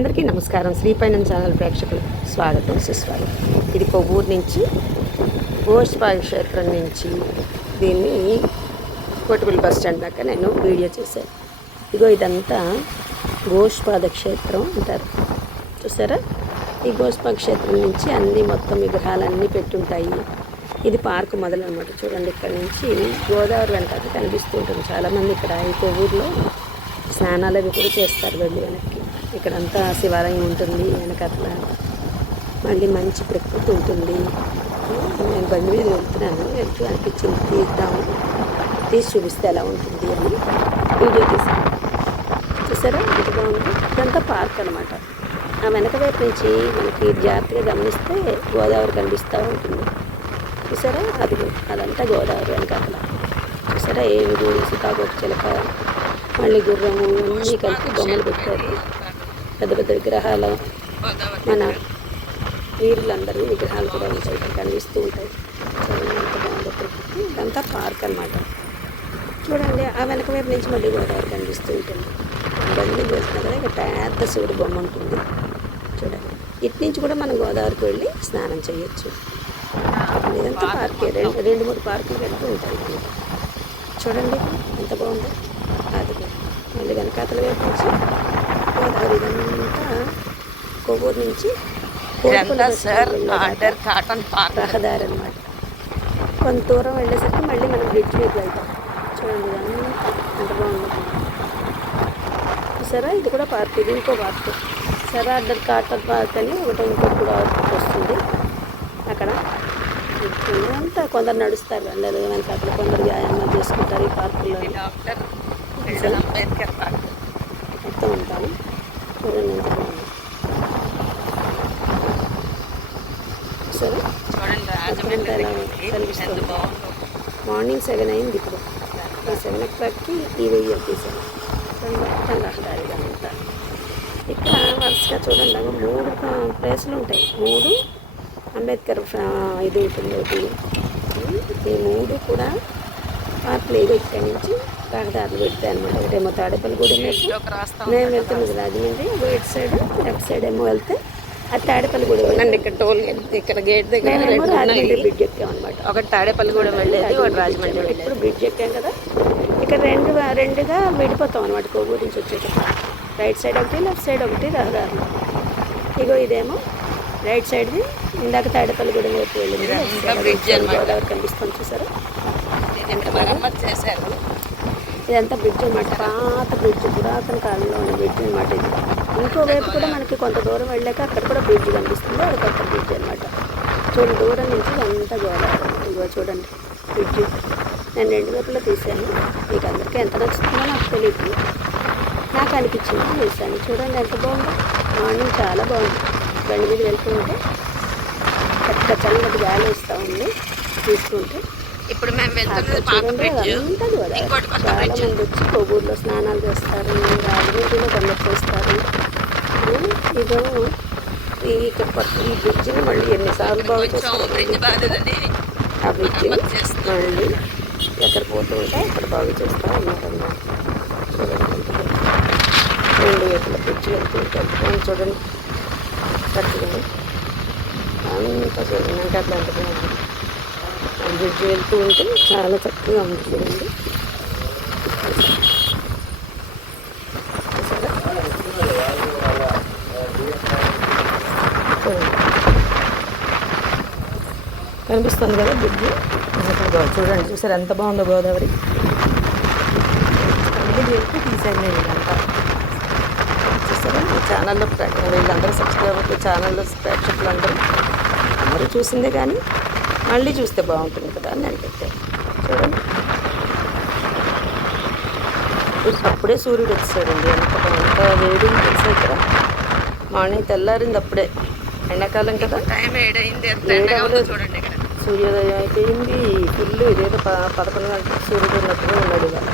అందరికీ నమస్కారం. శ్రీపైనం ఛానల్ ప్రేక్షకులు స్వాగతం, సుస్వాగతం. ఇది కొవ్వూరు నుంచి గోష్పాద క్షేత్రం నుంచి దీన్ని కోటిపల్లి బస్ స్టాండ్ దాకా నేను వీడియో చేశాను. ఇదంతా గోష్పాద క్షేత్రం అంటారు, చూసారా? ఈ గోష్పాద క్షేత్రం నుంచి అన్నీ మొత్తం విగ్రహాలన్నీ పెట్టుంటాయి. ఇది పార్క్ మొదలు అనమాట. చూడండి, ఇక్కడ నుంచి గోదావరి వెనకాల కనిపిస్తూ ఉంటుంది. చాలామంది ఇక్కడ ఈ కొవ్వూరులో స్నానాలు అవి కూడా చేస్తారు. వెళ్ళి వెనక్కి ఇక్కడంతా శివాలయం ఉంటుంది. వెనకట్ల మళ్ళీ మంచి ప్రకృతి ఉంటుంది. నేను బండి మీద వెళ్తూ అనిపించింది తీసి చూపిస్తే ఎలా ఉంటుంది అని వీడియో తీసాను. చూసారా ఎంత బాగుంది? ఇదంతా పార్క్ అనమాట. ఆ వెనక వైపు నుంచి మనకి జాగ్రత్తగా గమనిస్తే గోదావరి కనిపిస్తూ ఉంటుంది. చూసారా? అదంతా గోదావరి వెనకాల. చూసారా? ఏనుగు, సీతాకోక చిలక, మళ్ళీ గుర్రము అన్నీ కలిపి బొమ్మలు పెట్టారు. పెద్ద పెద్ద విగ్రహాలు, మన వీరులందరూ విగ్రహాలు కూడా ఉంటాయి, ఇక్కడ కనిపిస్తూ ఉంటాయి. చూడండి ఎంత బాగుందో ప్రకృతి. ఇదంతా పార్క్ అనమాట. చూడండి, ఆ వెనక వైపు నుంచి మళ్ళీ గోదావరి కనిపిస్తూ ఉంటుంది. బండి వెళ్తున్నా కదా, ఇక్కడ పెద్ద శివుడు బొమ్మ ఉంటుంది. చూడండి, ఇటు నుంచి కూడా మనం గోదావరికి వెళ్ళి స్నానం చేయొచ్చు. ఇదంతా పార్కే. రెండు మూడు పార్కులు వెళ్తూ ఉంటాయి. చూడండి ఎంత బాగుందో. అది మళ్ళీ వెనకాతల వైపు నుంచి గోదావరి. ఇదంతా కొవ్వూరు నుంచి రహదారి అనమాట. కొంత దూరం వెళ్ళేసరికి మళ్ళీ మనం బ్రిడ్జ్ మీద వెళ్తాం. చూడండి ఇదంతా ఎంత బాగుంది. సరే, ఇది కూడా పార్క్. ఇది ఇంకో పార్క్. సరే, కాటర్ పార్క్ అని ఒకటి ఇంకోటి కూడా వస్తుంది అక్కడ. అంతా కొందరు నడుస్తారు, అందరూ వెనకాతలు కొందరు వ్యాయామాలు చేసుకుంటారు ఈ పార్కుల్లో. అంబేద్కర్ పార్క్ మొత్తం ఉంటాను. చూడండి ఎంత బాగుంది. సరే, అక్కడంతా ఎలా కనిపిస్తుంది. మార్నింగ్ 7 అయింది. ఇప్పుడు 7 o'clockకి ఈ వెయ్యి తీసాను. మొత్తం రహదారిగా అంతా. ఇక్కడ వరుసగా చూడండి 3 ప్లేసులు ఉంటాయి. 3 అంబేద్కర్ ఇది ఉంటుంది ఒకటి. ఈ 3 కూడా పార్కులు. ఇక్కడి నుంచి రహదారులు పెడతాయి అనమాట. ఒకటేమో తాడేపల్లిగూడెం వైపు మేము వెళ్తున్నది రాజమండ్రి, ఇటు సైడ్ లెఫ్ట్ సైడ్ ఏమో వెళ్తే అది తాడేపల్లిగూడెం. ఇక్కడ టోల్ ఇక్కడ గేట్ దగ్గర రాజమండ్రి బ్రిడ్జ్ ఎక్కాం అనమాట. ఒకటి తాడేపల్లిగూడెం వెళ్ళేది, ఒకటి రాజమండ్రి. ఇప్పుడు బ్రిడ్జ్ ఎక్కాం కదా, ఇక్కడ రెండుగా విడిపోతాం అనమాట. కొవ్వూరు నుంచి వచ్చేటప్పుడు రైట్ సైడ్ ఒకటి, లెఫ్ట్ సైడ్ ఒకటి రహదారులు. ఇదేమో రైట్ సైడ్ది. ఇందాక తాడేపల్లిగూడెం వైపు వెళ్ళింది. గోదావరి కనిపిస్తుంది, చూసారా? ఎంత బాగా చేశారు. ఇదంతా బ్రిడ్జ్ అనమాట. పాత బ్రిడ్జ్, పురాతన కాలంలో ఉన్న బ్రిడ్జ్ అనమాట ఇది. ఇంకో వైపు కూడా మనకి కొంత దూరం వెళ్ళాక అక్కడ కూడా బ్రిడ్జ్ కనిపిస్తుంది. అది కొత్త బ్రిడ్జ్ అనమాట. చూడండి, దూరం నుంచి అంతా గోదావరి. చూడండి బ్రిడ్జ్. నేను 2 వైపులో తీసాను. మీకు అందరికీ ఎంత నచ్చుతుందో నాకు తెలియదు, నాకు అనిపించింది తీసాను. చూడండి ఎంత బాగుందో. మార్నింగ్ చాలా బాగుంది. బండి మీద వెళ్తుంటే పెద్ద చల్లటి గాలి వస్తూ ఉంది తీసుకుంటే. ఇప్పుడు మేము వెళ్తున్నది అంతా గోదావరి. చాలా మంది వచ్చి కొవ్వూరులో స్నానాలు చేస్తారు, రాజమండ్రిలో కొందరు చేస్తారు. ఇదో ఈ బ్రిడ్జిని మళ్ళీ ఎన్నిసార్లు బాగు చేస్తారు. ఆ బ్రిడ్జిని మళ్ళీ ఎక్కడ పోతూ ఉంటే అక్కడ బాగు చేస్తూ ఉన్నారన్నమాట. చూడండి, 2 వైపుల బ్రిడ్జ్ వెళ్తూ ఉంటారు. చూడండి చక్కగా అంతా చూడండి. అంటే అట్లాంటి బ్రిడ్జ్ వెళ్తూ ఉంటే చాలా చక్కగా ఉంది. చూడండి కనిపిస్తుంది కదా బ్రిడ్జ్. చూడండి, చూసారు ఎంత బాగుందో గోదావరి. అన్ని చెప్పి తీసాను నేను ఇదంతా. చూసారా? ఈ ఛానల్లో వీళ్ళందరూ సబ్స్క్రైబర్లు, ఛానల్లో అందరూ చూసిందే కానీ మళ్ళీ చూస్తే బాగుంటుంది కదా అని నేను పెట్టాను. చూడండి, అప్పుడే సూర్యుడు వచ్చాడండి. ఎంత వేడి తెలుసా ఇక్కడ. మార్నింగ్ తెల్లారింది అప్పుడే. ఎండాకాలం కదా, టైం 7 అయింది. చూడండి, సూర్యోదయం అయిపోయింది ఫుల్. ఇదేదో 11 గంటలకు సూర్యుడు ఉన్నట్టుగా ఉన్నాడు ఇవాళ.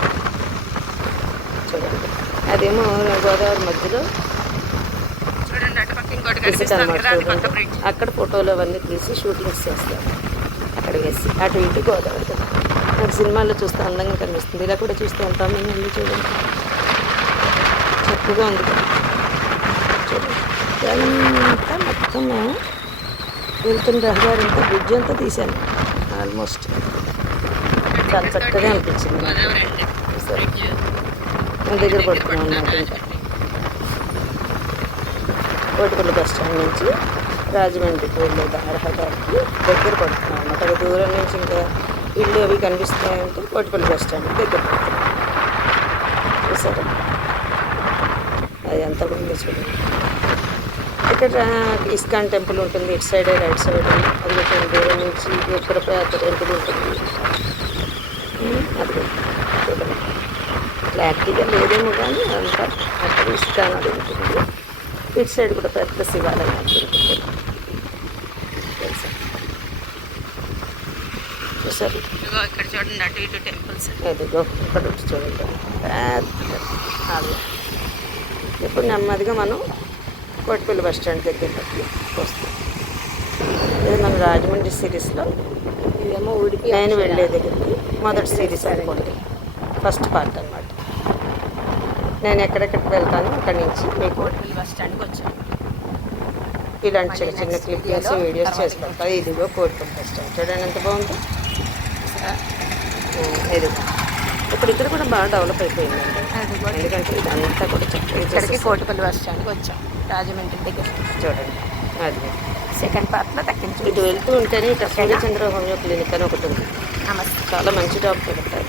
చూడండి, అదేమో గోదావరి మధ్యలో అక్కడ ఫోటోలు అవన్నీ తీసి షూటింగ్స్ చేస్తారు. అక్కడ వేసి అటు ఇటు గోదావరి కదా. నాకు సినిమాల్లో చూస్తే అందంగా కనిపిస్తుంది. ఇలా కూడా చూస్తే ఎంత అందంగా ఉంది చూడండి. చక్కగా ఉంది కదా చూడండి. ఇదంతా మొత్తం మేము వెళ్తున్న రహదారి అంతా బ్రిడ్జ్ అంతా తీసాను ఆల్మోస్ట్. చాలా చక్కగా అనిపించింది సరే మన దగ్గర పడుతున్నాం అన్నమాట. ఇంకా కోటిపల్లి బస్ స్టాండ్ నుంచి రాజమండ్రికి వెళ్ళే రహదారికి దగ్గర పడుతున్నాం అన్నమాట. అది దూరం నుంచి ఇంకా ఇల్లు అవి కనిపిస్తాయంటే కోటిపల్లి బస్ స్టాండ్ దగ్గర పడుతున్నాం. చూసారా అది ఎంత బాగుందో చూడండి. ఇక్కడ ఇస్కాన్ టెంపుల్ ఉంటుంది ఇటు సైడ్ రైట్ సైడ్. అది కొంచెం దూరం నుంచి ఉత్తరప్రదేశ్ టెంపుల్ ఉంటుంది. అది చూడండి క్లారిటీగా లేదేమో కానీ అంతా అక్కడ ఇస్కాన్ అది ఉంటుంది. ఇటు సైడ్ కూడా పెద్ద శివాలయం ఉంటుంది తెలుసా. చూసారు ఇక్కడ చూడండి అటు ఇటు టెంపుల్స్. అదిగో ఇక్కడ వచ్చి చూడండి పెద్ద ఆలయం. ఇప్పుడు నెమ్మదిగా మనం కోటిపల్లి బస్ స్టాండ్ దగ్గరికి వస్తాం. ఇది మన రాజమండ్రి సిరీస్లో ఇదేమో ఉడిపి నేను వెళ్ళే దగ్గరికి మొదటి సిరీస్ అనుకోండి, ఫస్ట్ పార్ట్ అన్నమాట. నేను ఎక్కడెక్కడికి వెళ్తాను అక్కడి నుంచి మీకు కోటిపల్లి బస్ స్టాండ్కి వచ్చాను. ఇలాంటి చిన్న చిన్న క్లిప్పింగ్స్ వీడియోస్ చేసి పెడతాను. ఇదిగో కోటిపల్లి బస్ స్టాండ్ చూడండి ఎంత బాగుంది. ఇది ఇప్పుడు ఇక్కడ కూడా బాగా డెవలప్ అయిపోయిందండి. ఎందుకంటే ఇదంతా కూడా చక్కగా ఇక్కడికి కోటిపల్లి బస్ స్టాండ్కి వచ్చాం రాజమండ్రి దగ్గర. చూడండి అది సెకండ్ పార్ట్లో తగ్గించు. ఇటు వెళ్తూ ఉంటేనే ఇక్కడ సూర్యచంద్ర హోమియో క్లినిక్ అని ఒకటి ఉంది. నమస్తే. చాలా మంచి డాక్టర్ ఉంటారు.